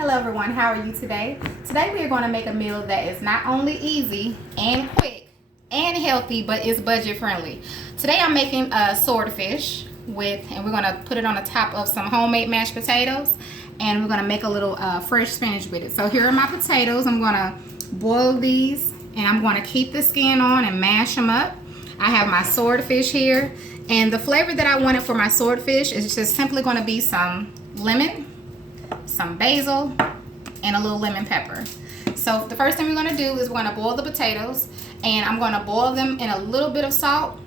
Hello everyone, how are you today? Today we are going to make a meal that is not only easy and quick and healthy, but is budget friendly. Today I'm making a swordfish and we're going to put it on the top of some homemade mashed potatoes, and we're going to make a little fresh spinach with it. So here are my potatoes. I'm going to boil these and I'm going to keep the skin on and mash them up. I have my swordfish here, and the flavor that I wanted for my swordfish is just simply going to be some lemon, some basil, and a little lemon pepper. So the first thing we're going to do is we're going to boil the potatoes, and I'm going to boil them in a little bit of salt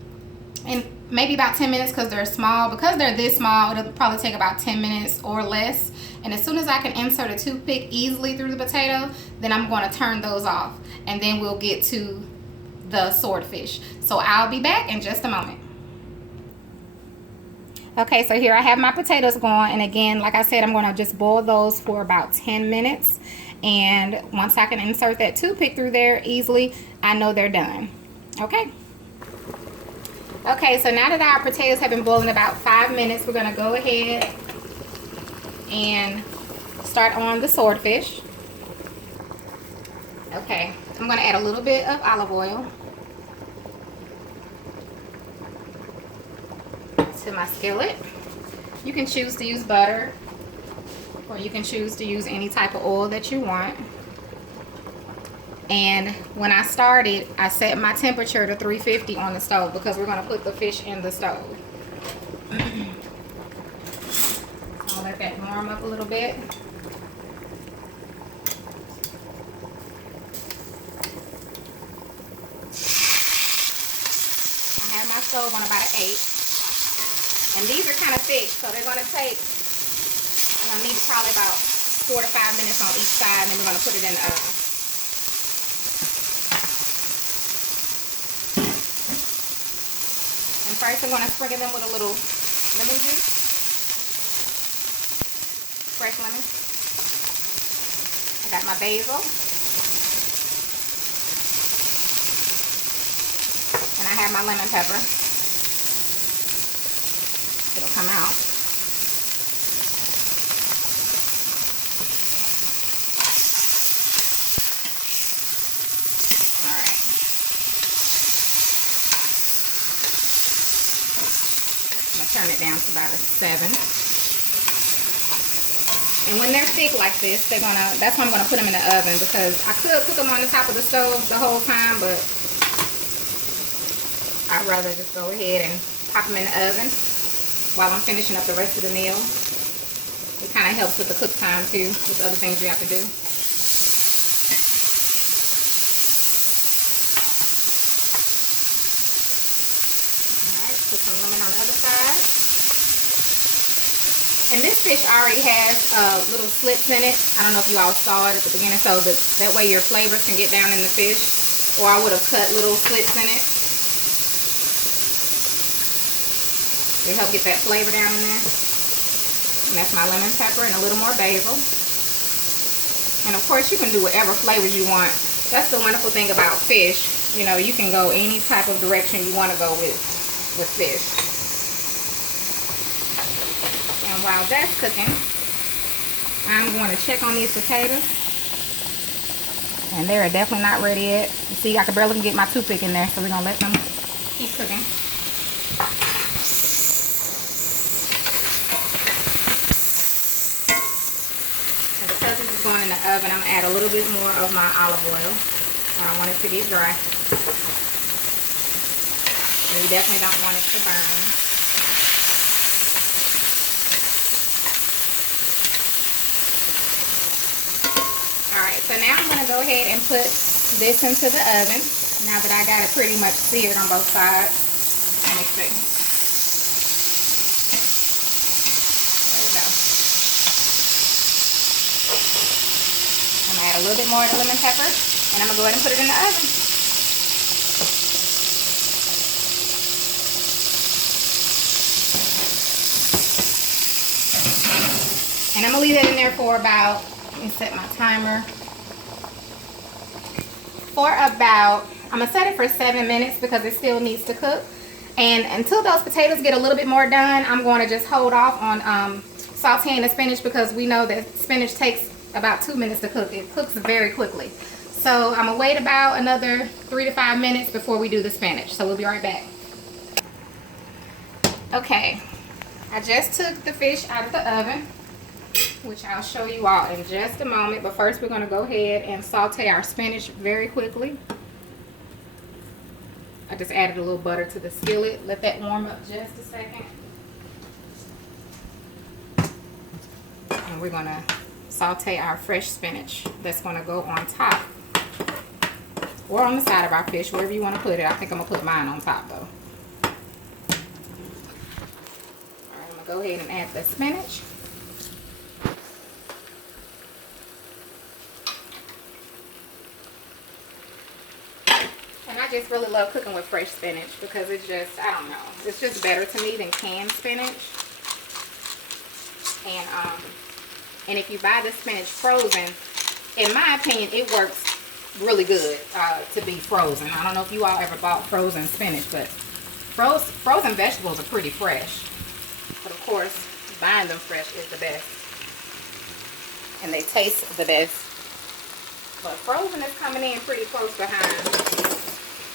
and maybe about 10 minutes because they're small. Because they're this small, it'll probably take about 10 minutes or less. And as soon as I can insert a toothpick easily through the potato, then I'm going to turn those off, and then we'll get to the swordfish. So I'll be back in just a moment. Okay, so here I have my potatoes going, and again, like I said, I'm going to just boil those for about 10 minutes, and once I can insert that toothpick through there easily, I know they're done. Okay, so now that our potatoes have been boiling about 5 minutes, we're going to go ahead and start on the swordfish. Okay, I'm going to add a little bit of olive oil to my skillet. You can choose to use butter, or you can choose to use any type of oil that you want. And when I started, I set my temperature to 350 on the stove because we're going to put the fish in the stove. I'll let that warm up a little bit. I have my stove on about an 8. And these are kind of thick, so they're going to take, I'm going to need probably about 4 to 5 minutes on each side, and then we're going to put it in the oven. And first I'm going to sprinkle them with a little lemon juice, fresh lemon. I got my basil. And I have my lemon pepper. It'll come out. Alright. I'm going to turn it down to about a 7. And when they're thick like this, that's why I'm going to put them in the oven, because I could put them on the top of the stove the whole time, but I'd rather just go ahead and pop them in the oven while I'm finishing up the rest of the meal. It kind of helps with the cook time too, with the other things you have to do. Alright, put some lemon on the other side. And this fish already has little slits in it. I don't know if you all saw it at the beginning, so that way your flavors can get down in the fish. Or I would have cut little slits in it. They help get that flavor down in there. And that's my lemon pepper and a little more basil. And of course you can do whatever flavors you want. That's the wonderful thing about fish. You know, you can go any type of direction you want to go with fish. And while that's cooking, I'm going to check on these potatoes. And they're definitely not ready yet. You see, I can barely get my toothpick in there, so we're going to let them keep cooking. Going in the oven, I'm going to add a little bit more of my olive oil. I don't want it to get dry. And you definitely don't want it to burn. Alright, so now I'm going to go ahead and put this into the oven. Now that I got it pretty much seared on both sides. Let me see. Add a little bit more of the lemon pepper, and I'm going to go ahead and put it in the oven. And I'm going to leave that in there for about, let me set my timer, I'm going to set it for 7 minutes because it still needs to cook. And until those potatoes get a little bit more done, I'm going to just hold off on sauteing the spinach, because we know that spinach takes about 2 minutes to cook. It cooks very quickly. So I'm gonna wait about another 3 to 5 minutes before we do the spinach. So we'll be right back. Okay, I just took the fish out of the oven, which I'll show you all in just a moment. But first we're gonna go ahead and saute our spinach very quickly. I just added a little butter to the skillet. Let that warm up just a second. And we're gonna saute our fresh spinach that's gonna go on top or on the side of our fish, wherever you want to put it. I think I'm gonna put mine on top though. Alright, I'm gonna go ahead and add the spinach. And I just really love cooking with fresh spinach because it's just, I don't know, it's just better to me than canned spinach. And if you buy the spinach frozen, in my opinion, it works really good to be frozen. I don't know if you all ever bought frozen spinach, but frozen vegetables are pretty fresh. But of course, buying them fresh is the best. And they taste the best. But frozen is coming in pretty close behind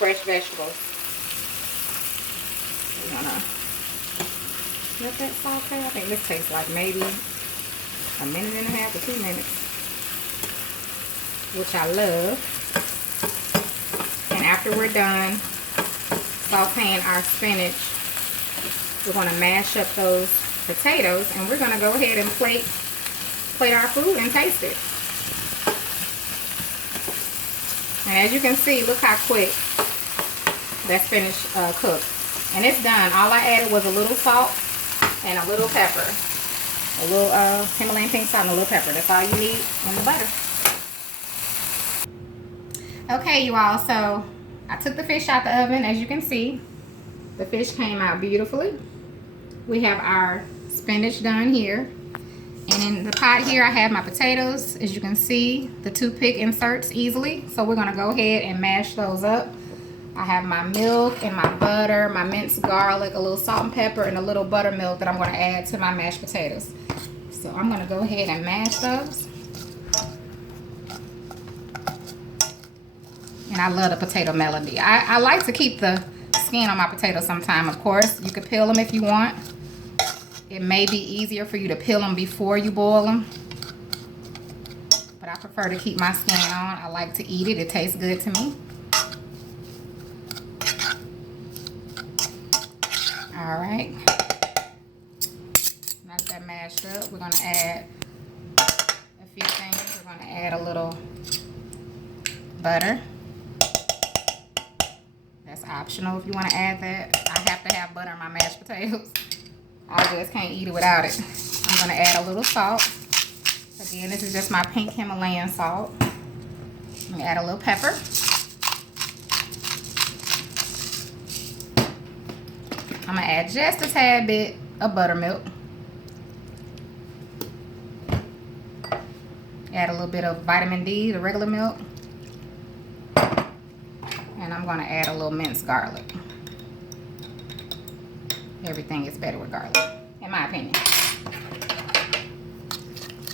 fresh vegetables. We're gonna let that saute. I think this takes like maybe a minute and a half or 2 minutes, which I love. And after we're done sauteing our spinach, we're going to mash up those potatoes, and we're going to go ahead and plate our food and taste it. And as you can see, look how quick that spinach cooked. And it's done. All I added was a little salt and a little pepper. A little Himalayan pink salt and a little pepper. That's all you need, and the butter. Okay, you all, so I took the fish out the oven. As you can see, the fish came out beautifully. We have our spinach done here. And in the pot here, I have my potatoes. As you can see, the toothpick inserts easily. So we're gonna go ahead and mash those up. I have my milk and my butter, my minced garlic, a little salt and pepper, and a little buttermilk that I'm gonna add to my mashed potatoes. So I'm gonna go ahead and mash those. And I love the potato melody. I like to keep the skin on my potatoes sometime, of course. You can peel them if you want. It may be easier for you to peel them before you boil them. But I prefer to keep my skin on. I like to eat it. It tastes good to me. Alright. Now that mashed up, we're going to add a few things. We're going to add a little butter. That's optional if you want to add that. I have to have butter in my mashed potatoes. I just can't eat it without it. I'm going to add a little salt. Again, this is just my pink Himalayan salt. I'm going to add a little pepper. I'm going to add just a tad bit of buttermilk. Add a little bit of vitamin D, the regular milk. And I'm going to add a little minced garlic. Everything is better with garlic, in my opinion.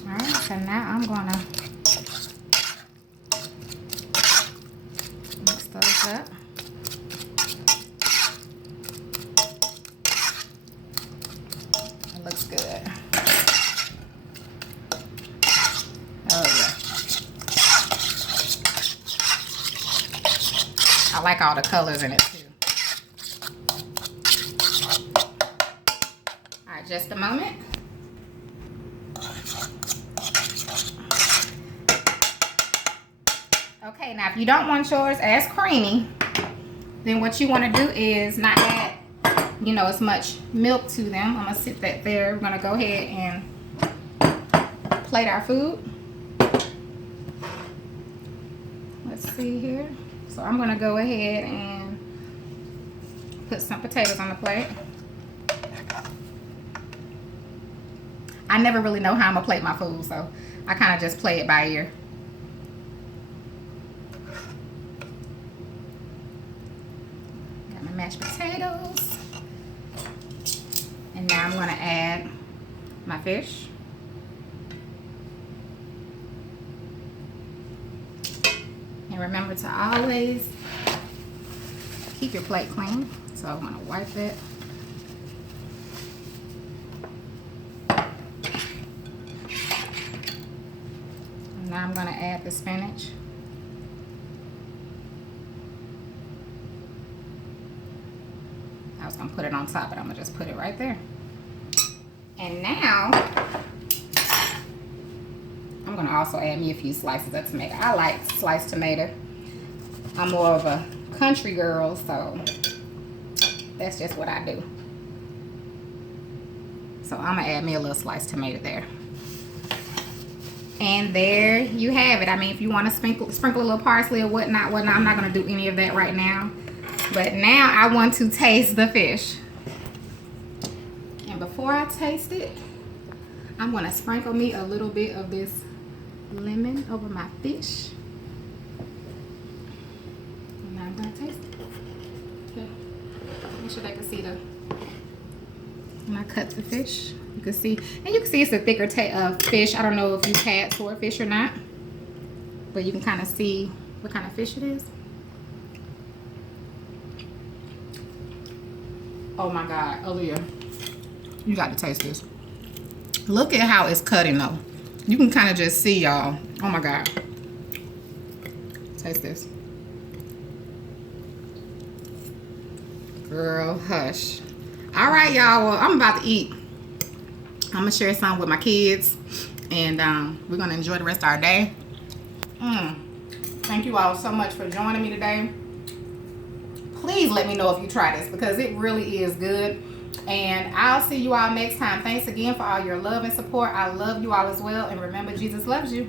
Alright, so now I'm going to mix those up. It looks good. Oh yeah. I like all the colors in it too. Alright, just a moment. Okay, now if you don't want yours as creamy, then what you want to do is not add, as much milk to them. I'm going to sit that there. We're going to go ahead and plate our food. Let's see here. So I'm going to go ahead and put some potatoes on the plate. I never really know how I'm going to plate my food, so I kind of just play it by ear. Got my mashed potatoes. And now I'm going to add my fish. And remember to always keep your plate clean. So I'm gonna wipe that. And now I'm gonna add the spinach. I was gonna put it on top, but I'm gonna just put it right there. And now, I'm gonna also add me a few slices of tomato. I like sliced tomato. I'm more of a country girl, so that's just what I do. So I'm gonna add me a little sliced tomato there. And there you have it. I mean, if you wanna sprinkle a little parsley or whatnot, I'm not gonna do any of that right now. But now I want to taste the fish. And before I taste it, I'm gonna sprinkle me a little bit of this lemon over my fish. And now I'm gonna taste it. Okay. Make sure they can see when I cut the fish. You can see, and you can see it's a thicker fish. I don't know if you've had swordfish or not, but you can kind of see what kind of fish it is. Oh my God, Aaliyah, you got to taste this. Look at how it's cutting though. You can kind of just see, y'all. Oh my God. Taste this. Girl, hush. All right, y'all. Well, I'm about to eat. I'm gonna share some with my kids, and we're gonna enjoy the rest of our day. Thank you all so much for joining me today. Please let me know if you try this, because it really is good. And I'll see you all next time. Thanks again for all your love and support. I love you all as well. And remember, Jesus loves you.